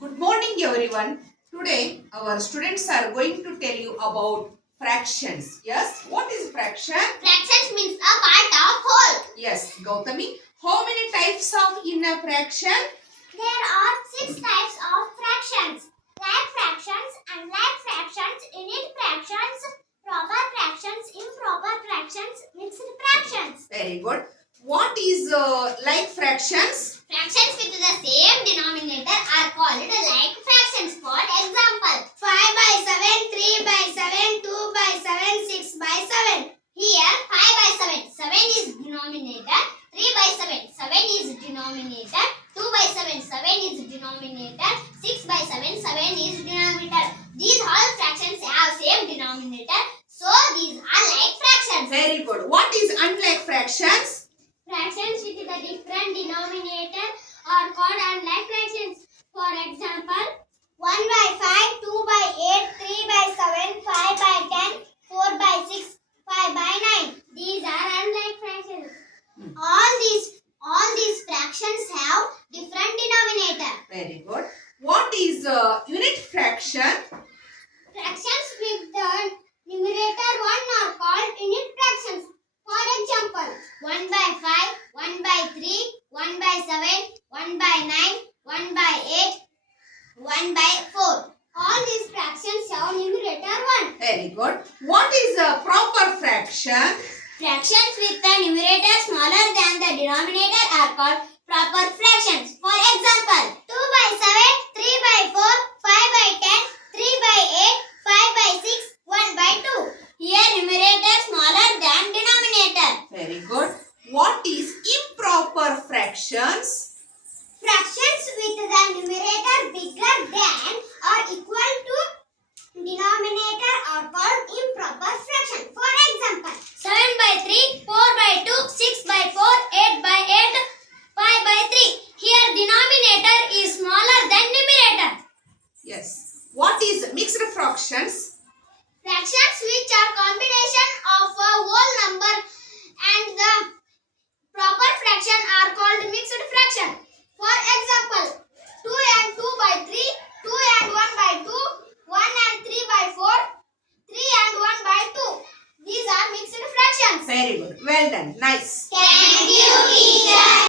Good morning everyone. Today our students are going to tell you about fractions. Yes, what is fraction? Fractions means a part of whole. Yes, Gautami. How many types of in a fraction? There are 6 types of fractions. Like fractions, unlike fractions, unit fractions, proper fractions, improper fractions, mixed fractions. Very good. What is like fractions? Fractions with the same denominator are called like fractions. For example, 5 by 7, 3 by 7, 2 by 7, 6 by 7. Here 5 by 7, 7 is denominator, 3 by 7, 7 is denominator, 2 by 7, 7 is denominator, 6 by 7, 7 is denominator. These all fractions have same denominator, so these are like fractions. Very good. What is unlike fractions? Fractions with the different denominator are called unlike fractions. For example, 1 by 5, 2 by 8, 3 by 7, 5 by 10, 4 by 6, 5 by 9. These are unlike fractions. All these fractions have different denominator. Very good. What is unit fraction? Fractions with the numerator 1 are called unit fractions. For example, 1 by 5, 1 by 3, 1 by 7, 1 by 9, 1 by 8, 1 by 4. All these fractions have numerator 1. Very good. What is a proper fraction? Fractions with the numerator smaller than the denominator are called proper fractions. For example, 2 by 7, 3 by 4, 5 by 10, 3 by 8, 5 by 6, 1 by 2. Here numerator smaller than denominator. Very good. What is improper fractions? Fractions with the numerator bigger than or equal to denominator are called improper fraction. For example, 7 by 3, 4 by 2, 6 by 4, 8 by 8, 5 by 3. Here denominator is smaller than numerator. Yes. What is mixed fractions? Fractions which are combination of a whole number and the proper fraction are called mixed fraction. For example, 2 and 2 by 3, 2 and 1 by 2, 1 and 3 by 4, 3 and 1 by 2. These are mixed fractions. Very good. Well done. Nice. Thank you, teacher.